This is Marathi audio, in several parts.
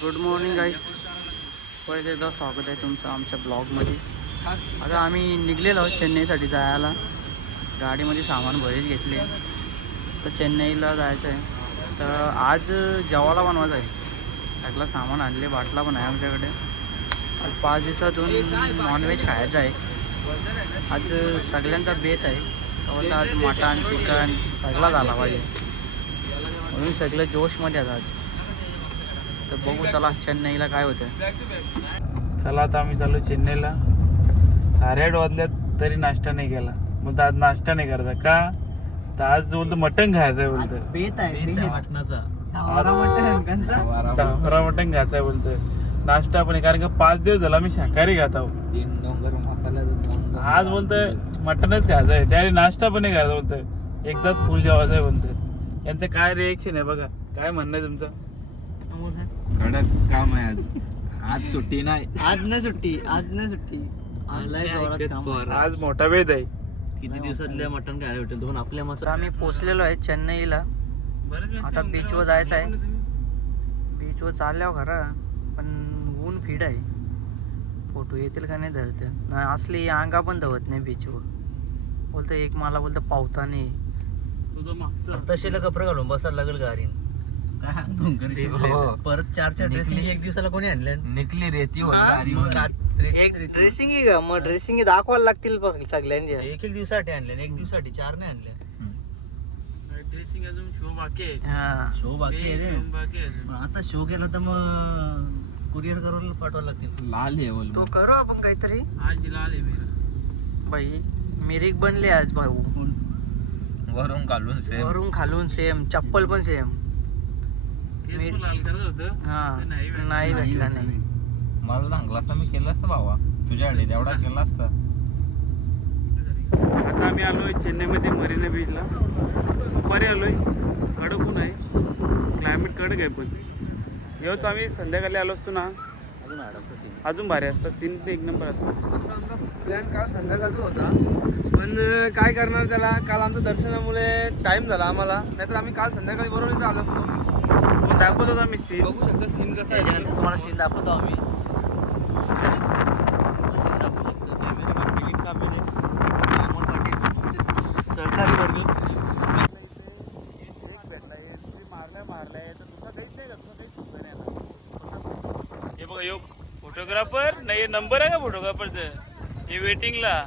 गुड मॉर्निंग गाईस. परत एकदा स्वागत आहे तुमचं आमच्या ब्लॉगमध्ये. आता आम्ही निघलेलो आहोत चेन्नईसाठी जायला. गाडीमध्ये सामान बरेच घेतले तर चेन्नईला जायचं आहे. तर आज जेवायला बनवायचं आहे. सगळं सामान आणले, बाटला पण आहे आमच्याकडे. आज 5 दिवसातून नॉनव्हेज खायचं आहे. आज सगळ्यांचा बेत आहे. तर आज मटण चिकन सगळा झाला पाहिजे म्हणून सगळं जोशमध्ये आहेत आज. तर बघू चला चेन्नईला काय होतं. चला आता आम्ही चालू चेन्नईला. 8:30 वाजल्यात तरी नाश्ता नाही केला. बोलतो आज नाश्ता नाही करता का, तर आज बोलतो मटण खायचं आहे. बोलतो बेत आहे मटणाचा. डावरा मटण खायचं आहे बोलतोय. नाश्ता पण आहे, कारण का 5 दिवस झाला मी शाकाहारी खात आहो. आज बोलतोय मटणच खायचं आहे, त्यावेळी नाश्ता पण नाही खायचा बोलतोय. एकदाच फुल जेवायचं आहे बोलतोय. यांचं काय रिएक्शन आहे बघा, काय म्हणणं आहे तुमचं? कडक काम आहे आज सुट्टी नाही. आज नाही सुट्टी. आज मोठा भेद आहे. किती दिवसातल्या मटण खायला भेटेल तुम्हाला आपल्या मसाला. आम्ही पोचलेलो आहे चेन्नईला. आता बीचवर जायचं आहे. बीचवर चालल्यावर खरं पण ऊन फीड आहे. फोटो येतील का नाही धरते नाही, असली अंगा पण धवत नाही बीचवर. बोलतं एक मला बोलतं पावता नाही. तसेला कपडे घालून बसायला लागेल गाडीन. परत 4 ड्रेसिंग एक दिवसाला कोणी आणले निकली रेती एक ड्रेसिंग का मग ड्रेसिंग दाखवायला लागतील सगळ्यांच्या. एक दिवसासाठी आणले, एक दिवसासाठी 4 नाही आणले. ड्रेसिंग अजून शो बाकी आहे. हा शो बाकी आहे रे. बाकी आहे. आता शो केला तर मग कुरिअर करून पाठवायला लागतील. लाल आहे तो करू आपण काहीतरी. आज लाल आहे मेरा बाई मिरिक बनले आज भाऊ. वरून घालून सेम. वरून खालून सेम, चप्पल पण सेम. केस पण लाल करत होतं. हा ते नाही भेटलं. नाही भेटला नाही. मला चांगला असता मी केलं असतं भावा, तुझ्याकडे तेवढा केला असता. आता आम्ही आलोय चेन्नईमध्ये मरीना बीचला. दुपारी आलोय. कडक ऊन आहे, क्लायमेट कडक आहे. पण येऊच आम्ही संध्याकाळी आलो असतो ना, अजून भारी असतं. सीन ते एक नंबर असतं. तसा आमचा प्लॅन काल संध्याकाळचा होता, पण काय करणार त्याला. काल आमच्या दर्शनामुळे टाइम झाला आम्हाला, नाहीतर आम्ही काल संध्याकाळी बरोबर इथं आलो असतो. मग दाखवत होता मी सीन. बघू शकता सीन कसा आहे. त्याच्यानंतर तुम्हाला सीन दाखवतो आम्ही. सहकारी वर्ग हे बघा यो फोटोग्राफर नाही, हे नंबर आहे का फोटोग्राफरचं. हे वेटिंगला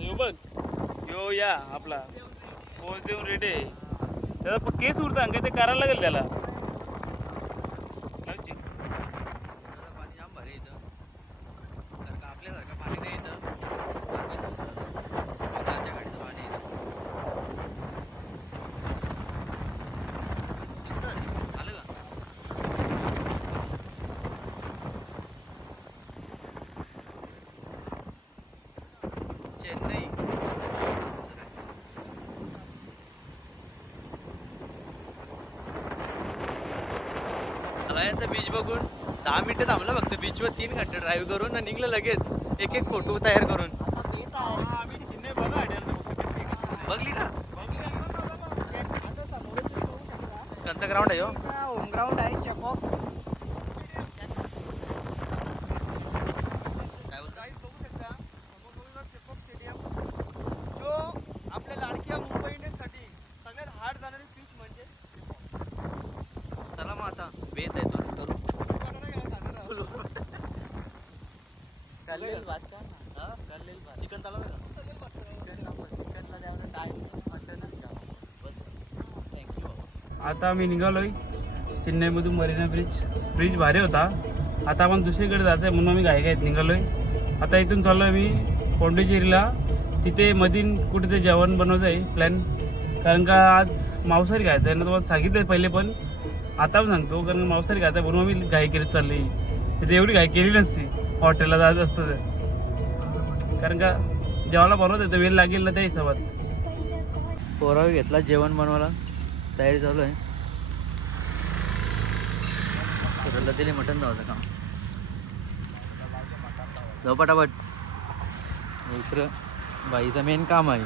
यो बघ. यो या आपला पोच देऊन रेडी आहे. त्याचा केस उरता काय ते करायला लागेल त्याला. पाणी जाम भारी इथं. आपल्यासारखं पाणी नाही इथं. गाडीचं पाणी आलं का? चेन्नई यांचा बीच बघून 10 मिनिटं थांबलं फक्त. बीचवर 3 घंटे ड्राईव्ह करून आणि निघलं लगेच एक फोटो तयार करून. बघली ना त्यांचा ग्राउंड आहे. होम ग्राउंड आहे चेपॉक. जो आपल्या लाडक्या मुंबई इंडियन्ससाठी सगळ्यात हार्ड जाणारी पिच म्हणजे. चला मग आता बेत आहे तो करू. कल्लेल भात का? हा कल्लेल भात. चिकन चालवतं का? चिकनला द्यावं टाईम मटनच का. थँक्यू. आता आम्ही निघालोय चेन्नईमधून मरीना ब्रिज भारी होता. आता आपण दुसरीकडे जायचं आहे म्हणून आम्ही घाईघाईत निघालोय. आता इथून चाललो आम्ही पॉंडिचेरीला. तिथे मधीन कुठे जेवण बनवायचं आहे प्लॅन, कारण का आज मांसाहारी खायचं आहे ना. तुम्हाला सांगितलं पहिले पण आता पण सांगतो, कारण मांसाहारी खायचं आहे म्हणून आम्ही घाई करत चालली. तिथे एवढी घाई केली नसती हॉटेलला जायचं असतं तर, कारण का जेवायला बनवत तर वेळ लागेल ना त्या हिशोबात. पोरावी घेतला जेवण बनवायला, तयारी चालू आहे. सुरला दिले मटण जावं काम. जाऊ पटापट. दुसरं बाईचं मेन काम आहे,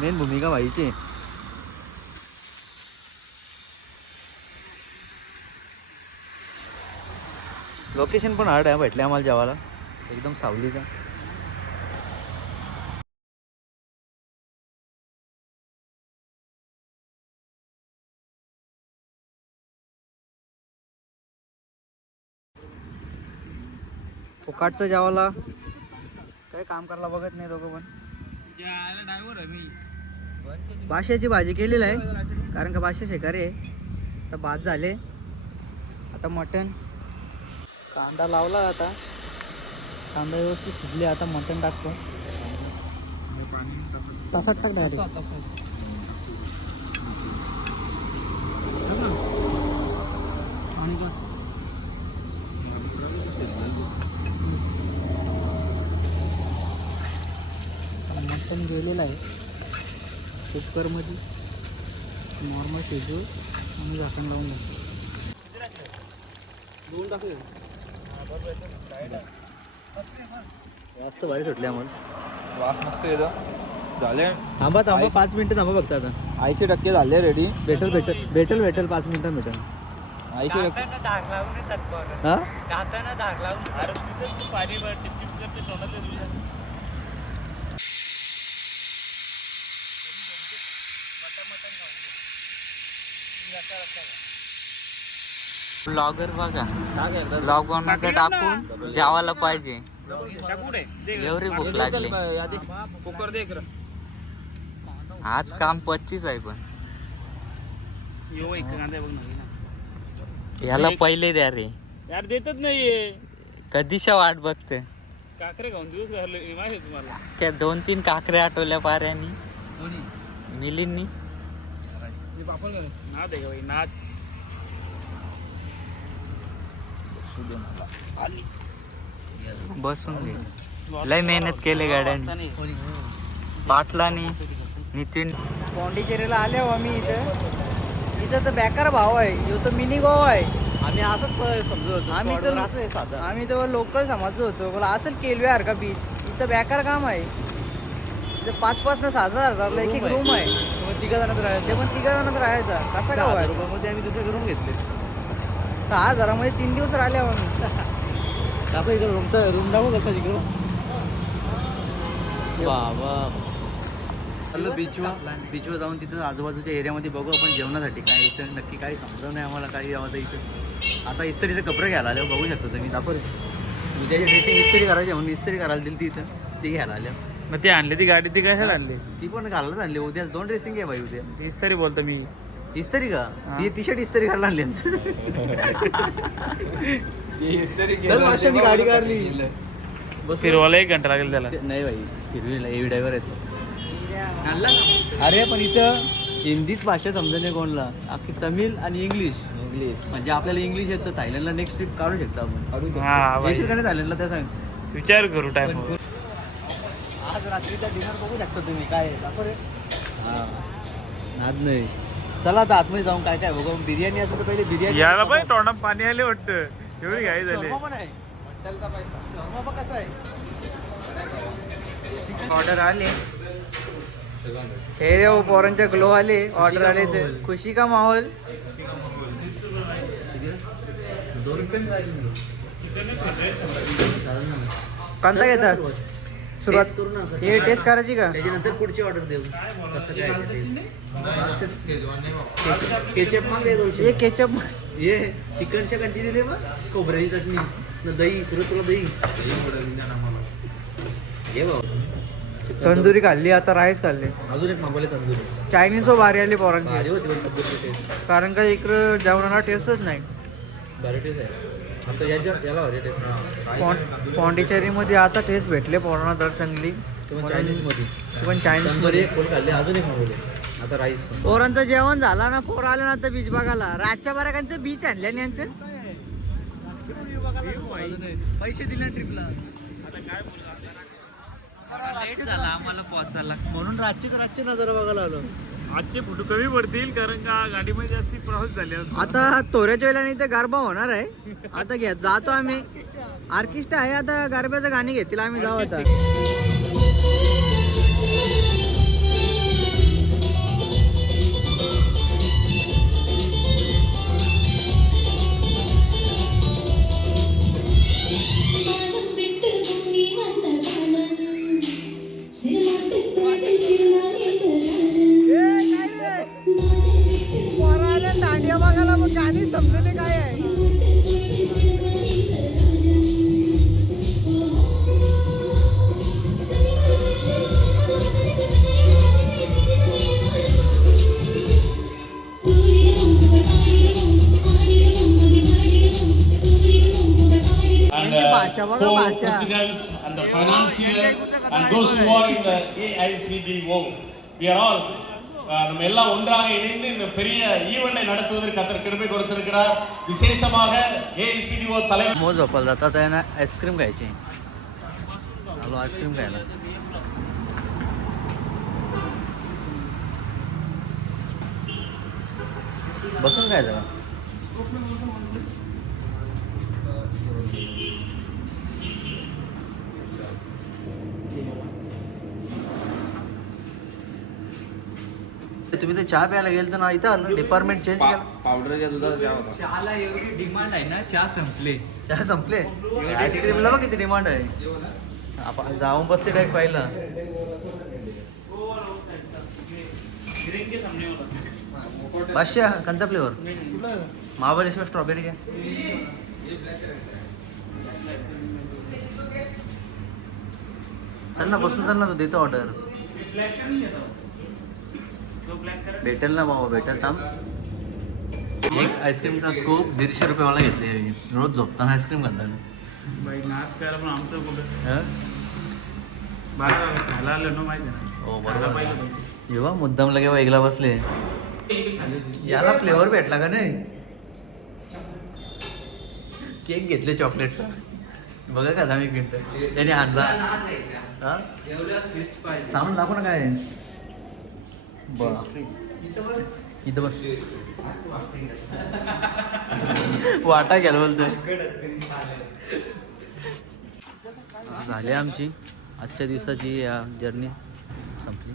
मेन भूमिका बाईची. लोकेशन पण हार्ड आहे भेटले आम्हाला जेवायला एकदम सावलीचा. फुकाटचं जेवायला काही काम करायला बघत नाही दोघं पण. बाश्याची भाजी केलेली आहे कारण का बाश्या शिकारी आहे. आता भात झाले, आता मटण, कांदा लावला, आता कांदा व्यवस्थित शिजले, आता मटण टाकतो. तासात टाक डायरेक्ट. आणि का मटण गेलेलं आहे कुकरमध्ये, नॉर्मल शिजवू आणि झाकण लावून घ्या. जास्त भारी सुटले आम्हाला. वास मस्त येतो. झाले थांबा 5 मिनिटं थांबा फक्त. आता 80% झाले रेडी. भेटेल 5 मिनिटं भेटेल. 80% हा ब्लॉगर बघा, ब्लॉग बनवायचं टाकून जेवायला पाहिजे. एवढी भूक लागली. कुकर दे इकडं. आज काम 25 आहे पण याला पहिले द्या रे. यार देतच नाहीये. कधीच्या वाट बघते. काकडे खाऊन दिवस घालले माहिती तुम्हाला. त्या 2-3 काकऱ्या आठवल्या पाऱ्यांनी मिलींनी. नाद आहे का बाई, नाद. बसून दे. लय मेहनत केली गाड्यांनी. पाटलानी नितीन. पॉंडिचेरीला आले हो आम्ही. इथं तर बेकार भाव आहे. इथं तर मिनी गोवा आहे. आम्ही असंच समजत होतो. आम्ही तर लोकल समजत होतो. बोला असेल केलव्यार का बीच. इथं बेकार काम आहे. इथं 5-5 ना 6,000 एक रूम आहे. तिघा जणांत राहायचं. ते पण 3 जणांत राहायचं. कसा गाव आहे. आम्ही दुसरे रूम घेतले. 6,000 मध्ये 3 दिवस राहिले आम्ही. दाखव इकडं रूम दाखव कसं तिकडं. बाबा हॅलो बीचवर जाऊन तिथं आजूबाजूच्या एरियामध्ये बघू आपण जेवणासाठी काय. इथं नक्की काही समजलं नाही आम्हाला काही यावं इथं. आता इस्त्रीचे कपडे घ्यायला आले बघू शकतो तुम्ही. दाखव उद्याची ड्रेसिंग इस्त्री करायची म्हणून इस्त्री करायला दिली ती इथं. ती घ्यायला आल्या. मग ती आणली ती गाडी, ती कशाला आणली? ती पण घालायलाच आणली. उद्या 2 ड्रेसिंग आहे बाई उद्या. इस्त्री बोलतो मी. इस्त्री का? ती टी शर्ट इस्त्री घालायला आणली. चल गाडी काढली. फिरवायला 1 घंटा लागेल त्याला. नाही बाई फिरवीला एव्ही ड्रायव्हर येतो. अरे पण इथं हिंदीच भाषा समजत नाही कोणला. अख्खी तमिळ आणि इंग्लिश म्हणजे आपल्याला इंग्लिश येतं. थायलंडला नेक्स्ट ट्रिप काढू शकतो आपण. हा बाई. येशील का नाही थायलंडला त्या सांग. विचार करू टाइम. आज रात्रीचा डिनर बघू शकता तुम्ही. काय रे हा नाद नाही. चला आता आतमध्ये जाऊन काय काय बघू. बिर्याणी असं तर पहिले बिर्याणी. याला पण तोंडात पाणी आले वाटतं. एवढी घाई झाली. कसं आहे ऑर्डर आले. चेहरे वो पोरांच्या ग्लो आले. ऑर्डर आले तर खुशी का माहोल. कोणता घेतात सुरुवात. हे टेस्ट करायची का. त्याच्यानंतर पुढची ऑर्डर देऊ. कसं काय केचप माग. हे केचप. हे चिकन शकांची दिली मग खोबऱ्याची चटणी दही. सुरत तुला दही घे भाऊ. तंदुरी खाल्ली. आता राईस खाल्ले. अजून एक मागवले तंदुरी. चायनीज भारी आली पोरांची. कारण का इकडं जेवणाला टेस्टच नाही. भारी टेस्ट आहे. आता याला भारी टेस्ट. पॉंडिचेरीमध्ये आता टेस्ट भेटले पोरांना दर चांगली. चायनीजमध्ये पण चायनीजमध्ये एक फुल खाल्ले. अजून एक मागवले. आता राईस. पोरांचं जेवण झाला ना. पोरं आले ना आता बीच बघायला. रातच्या बाराकांचं बीच आणल्या आणि यांचं पैसे दिले ट्रिपला. आता काय बोलू. लेट झाला आम्हाला पोहोचायला म्हणून रातची नजर बघायला आलो. आजचे फोटो कमी पडतील कारण का गाडीमध्ये जास्ती प्रवास झाले. आता तोऱ्याच्या वेळेला इथे गरबा होणार आहे. आता घ्या जातो आम्ही. ऑर्केस्ट्रा आहे. आता गरब्याचं गाणी घेतील. आम्ही जाऊ आता. भाषा बघा भाषा. co-presidents and the financier and those who are in the AICDO. We are all நம்ம எல்லாம் ஒன்றாக இணைந்து இந்த பெரிய ஈவெண்டை நடத்துவதற்கு கர்த்தர் கிருபை கொடுத்திருக்கிறார். விசேஷமாக AICDO தலைவர் मोज झोपायला जातात आहे ना आईस्क्रीम खायची. आलो आईस्क्रीम खायला. बसून काय जरा तुम्ही ते चहा प्यायला गेल तर ना इथं डिपार्टमेंट चेंज केलं. पावडरच्या दुधाचा चहा होता. चहाला एवढी डिमांड आहे ना चहा संपले. चहा संपले. आईस्क्रीमला बघ किती डिमांड आहे. आपण जाऊन बसते डायरेक्ट पाहिला. पाचशे कोणता फ्लेवर. महाबळेश्वर स्ट्रॉबेरी घ्या. चल ना बसून चल ना तू देतो ऑर्डर. भेटेल ना बाबा भेटेल. थांब. एक आईस्क्रीमचा स्कूप 150 रुपये मला घेतले. रोज झोपताना आईस्क्रीम घालताना. बाई नाच करा पण आमचं कुठं हं? बारा खायला आलं ना माहिती ना. हो खायला बरोबर. पाहिजे जेव्हा मुद्दाम लगे वेगळा बसले. याला फ्लेवर भेटला का नाही. केक घेतले चॉकलेटचा. बघा का दहा मिनिट त्याने आणला. हा? जेवढ्या स्वीट पाहिजे. सामान दाखव ना काय. इथं बस. वाटा घ्यायला बोलतोय. झाली आमची आजच्या दिवसाची जर्नी संपली.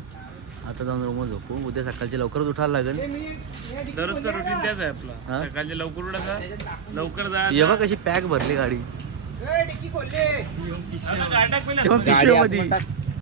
आता जाऊन रूमवर झोपू. उद्या सकाळची लवकरच उठायला लागेल. दररोजचा रुटीन त्याच आहे आपला. हा? सकाळचे लवकर उठायचा लवकर जा. येवा कशी पॅक भरली गाडी. गाड्या तेव्हा पिशवीमध्ये